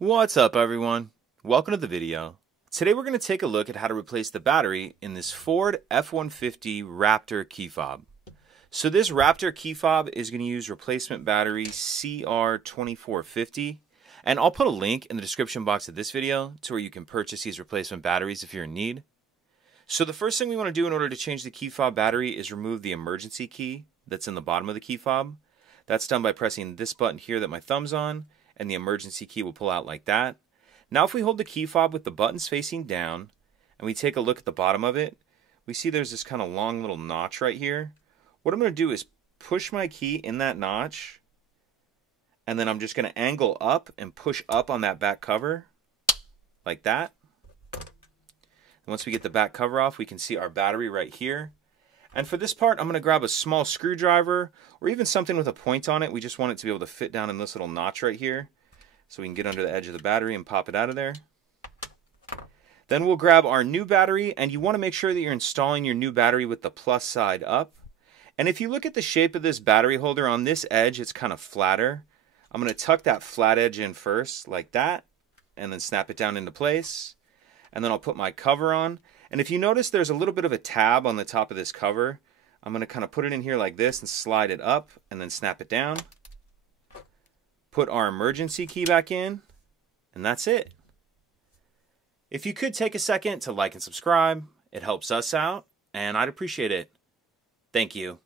What's up, everyone? Welcome to the video. Today we're going to take a look at how to replace the battery in this Ford F-150 Raptor key fob. So this Raptor key fob is going to use replacement battery CR2450, and I'll put a link in the description box of this video to where you can purchase these replacement batteries if you're in need. So the first thing we want to do in order to change the key fob battery is remove the emergency key that's in the bottom of the key fob. That's done by pressing this button here that my thumb's on, and the emergency key will pull out like that. Now if we hold the key fob with the buttons facing down, and we take a look at the bottom of it, we see there's this kind of long little notch right here. What I'm going to do is push my key in that notch, and then I'm just going to angle up and push up on that back cover, like that. And once we get the back cover off, we can see our battery right here. And for this part, I'm going to grab a small screwdriver or even something with a point on it. We just want it to be able to fit down in this little notch right here so we can get under the edge of the battery and pop it out of there. Then we'll grab our new battery, and you want to make sure that you're installing your new battery with the plus side up. And if you look at the shape of this battery holder, on this edge it's kind of flatter. I'm going to tuck that flat edge in first like that and then snap it down into place. And then I'll put my cover on. And if you notice there's a little bit of a tab on the top of this cover, I'm going to kind of put it in here like this and slide it up and then snap it down. Put our emergency key back in, and that's it. If you could take a second to like and subscribe, it helps us out, and I'd appreciate it. Thank you.